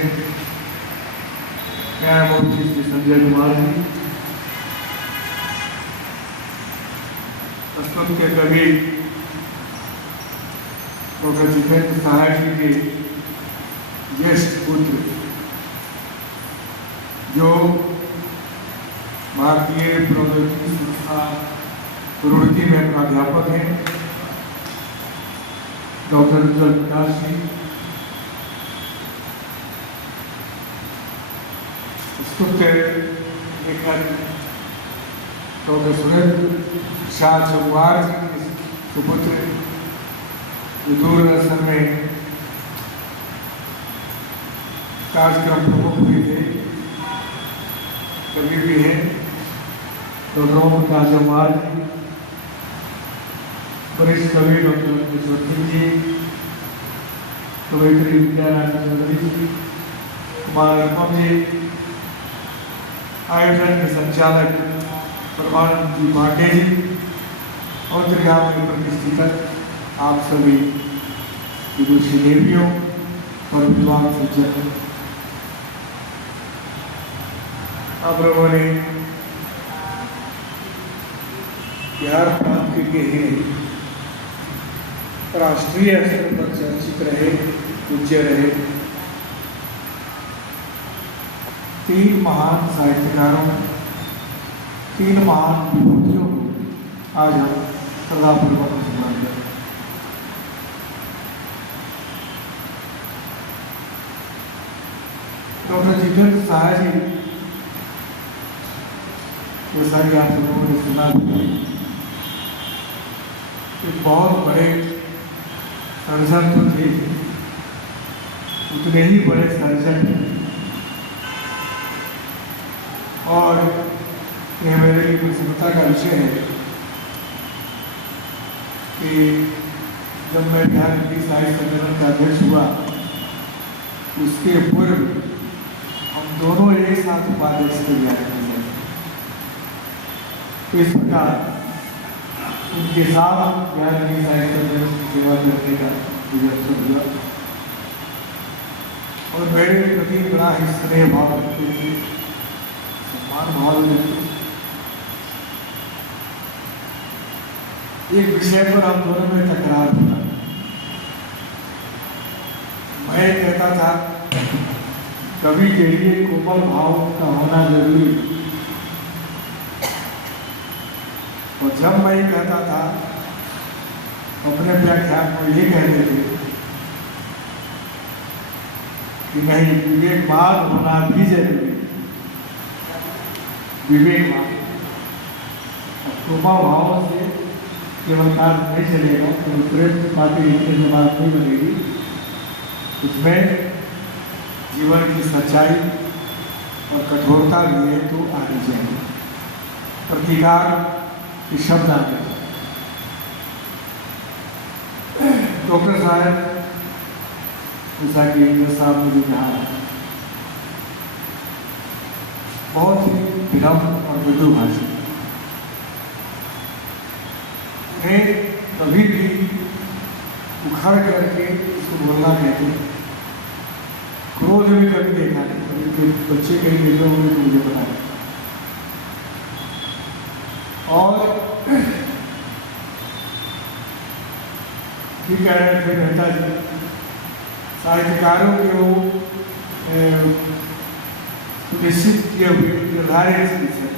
हैं न्यायमूर्ति श्री संजय कुमार जी, प्रस्तुत के कवि डॉक्टर जितेंद्र सहाय जी के ज्येष्ठ पुत्र, जो भारतीय प्रौद्योगिकी संस्थान रुड़की में प्राध्यापक हैं, डॉक्टर उज्ज्वल प्रकाश जी, लेखक डॉक्टर सुरेंद्र शाह चौहान जी के सुपुत्र, जो दूरदर्शन में कार्यक्रम प्रमुख भी थे, कवि भी हैं, डॉक्टर ओम प्रकाश चौहान जी, वरिष्ठ कवि डॉक्टर किशोर जी, कवयित्री विद्यानाथ चौधरी जी, कुमार अनुपम जी, आयोजन के संचालक परमानंद जी पांडे जी और त्रिगाम में प्रतिष्ठित आप सभी विदुषी देवियों और विद्वान सज्जन, आप लोगों ने बिहार प्रांत के हैं राष्ट्रीय स्तर पर चर्चित रहे, पूज्य रहे तीन महान साहित्यकारों, तीन महान विभूतियों को आज हम श्रद्धापूर्वक स्मरण करें। डॉक्टर जितेंद्र सहाय जी, जैसा कि आप लोगों ने सुना, एक बहुत बड़े सर्जन तो थे, उतने ही बड़े सर्जन, और यह मेरे लिए प्रसन्नता का विषय है कि जब मैं बिहार हिंदी साहित्य सम्मेलन का अध्यक्ष हुआ, उसके पूर्व हम दोनों एक साथ उपाध्यक्ष के लिए आए। तो इस प्रकार उनके साथ बिहार हिंदी साहित्य सम्मेलन की सेवा करने का मुझे अवसर हुआ, और मेरे प्रति बड़ा ही स्नेह भाव रखते थे, भाव देते। एक विषय पर हम दोनों में तकरार हुआ। मैं कहता था कवि के लिए कोमल भाव का होना जरूरी, और जब मैं ये कहता था अपने व्याख्यान में ये कहते थे कि नहीं, विवेकवाद होना भी जरूरी, विवेकवाद। कोमल भाव से केवल कार्य नहीं चलेगा, केवल प्रेम पार्टी लिखने के बाद नहीं बनेगी, उसमें जीवन की सच्चाई और कठोरता भी है तो आनी चाहिए, प्रतिकार के शब्द आते हैं। डॉक्टर साहब, जैसा कि साहब ने भी कहा, बहुत ही विनम्र और मृदु भाषा है, कभी भी उखड़ करके उसको बोलना कहते हैं। क्रोध में कभी देखा नहीं, कभी बच्चे कहीं देखे होंगे तो मुझे पता है। और ठीक कह रहे थे मेहता जी, साहित्यकारों के वो निश्चित किए हुए निर्धारित विषय,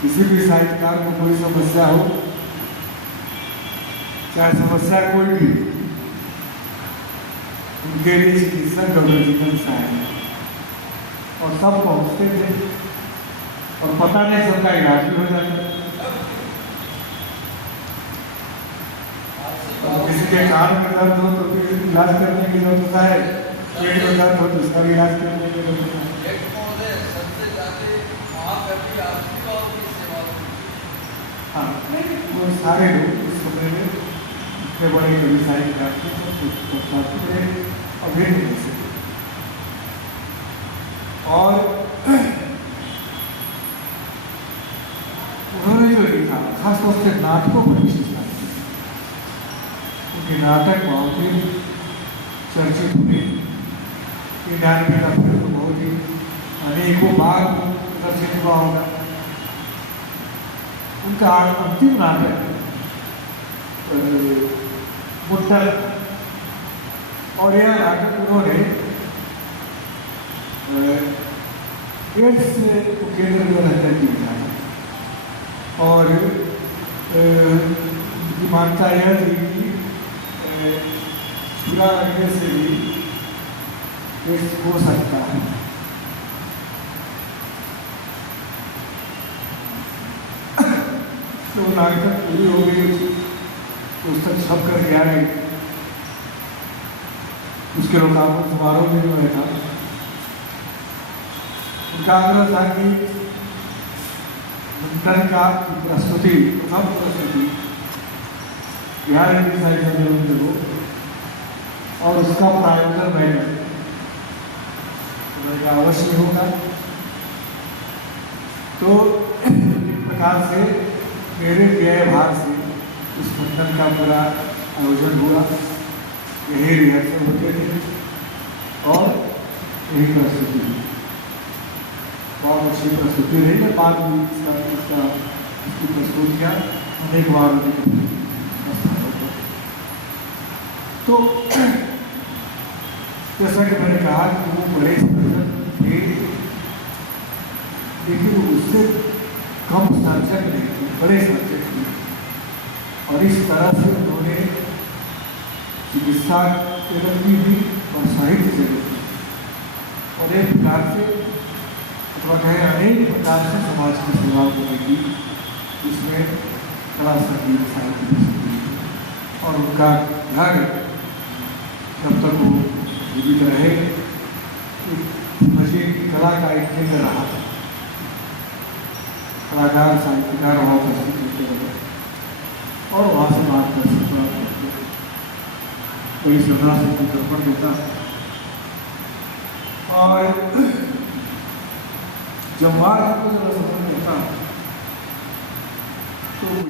किसी भी साहित्यकार को कोई समस्या हो, चाहे समस्या कोई भी, उनके लिए चिकित्सक डॉक्टर जितेंद्र सहाय है, और सब पहुँचते थे, और पता नहीं सबका इलाज भी हो जाता। किसी के कान में दर्द हो तो फिर इलाज करने की जरूरत होता है, पेट में दर्द हो तो उसका भी इलाज करने की जरूरत होता है। हाँ, वो सारे लोग इस समय में इतने बड़े कवि साहित्यकार थे, अभिन्न हो सके। और उन्होंने जो लिखा, खासतौर से नाटकों पर विशेषता, उनके नाटक बहुत ही चर्चित हुए, 93 का फिल्म तो बहुत ही अनेकों बार प्रदर्शित हुआ होगा। उनका अंतिम नाटक मुट्ठल, और यह नाटक उन्होंने एड्स को केंद्र में रहकर किया है। और उनकी मान्यता यह थी कि चूड़ा रखने से भी एड्स हो सकता है। तो नाटक पूरी हो गई, पुस्तक छप कर गया है। उसके लोकार्पण समारोह में जो मैं था, उनका आग्रह था कि मुट्ठल का प्रस्तुति, प्रथम प्रस्तुति बिहार हिंदी साहित्य सम्मेलन में हो और उसका प्रायोजन मैं अवश्य होगा। तो एक प्रकार से मेरे व्यय भार से उस मुट्ठल का पूरा आयोजन हुआ। यही रिहर्सल होते थे और यही प्रस्तुति हुई। बहुत अच्छी प्रस्तुति रही है। बाद में इसकी प्रस्तुतियाँ अनेक बार होती। तो जैसा कि मैंने कहा कि वो बड़े सर्जक थे, लेकिन उससे कम सर्जक नहीं थे, बड़े सर्जक थे। और इस तरह से उन्होंने चिकित्सा जगत की भी और साहित्य जगत की और एक प्रकार से अथवा कहें अनेक प्रकार से समाज की सेवा करेगी, जिसमें कला संगीत साहित्य और उनका घर जब तक वो जीवित रहे नशे की कला का एक केंद्र रहा। कलाकार साहित्यकार वहाँ उपस्थित होते रहे और वहाँ से बात कर सकता, कोई श्रद्धा से तर्पण देता। और जब बात को जब समझ होता तो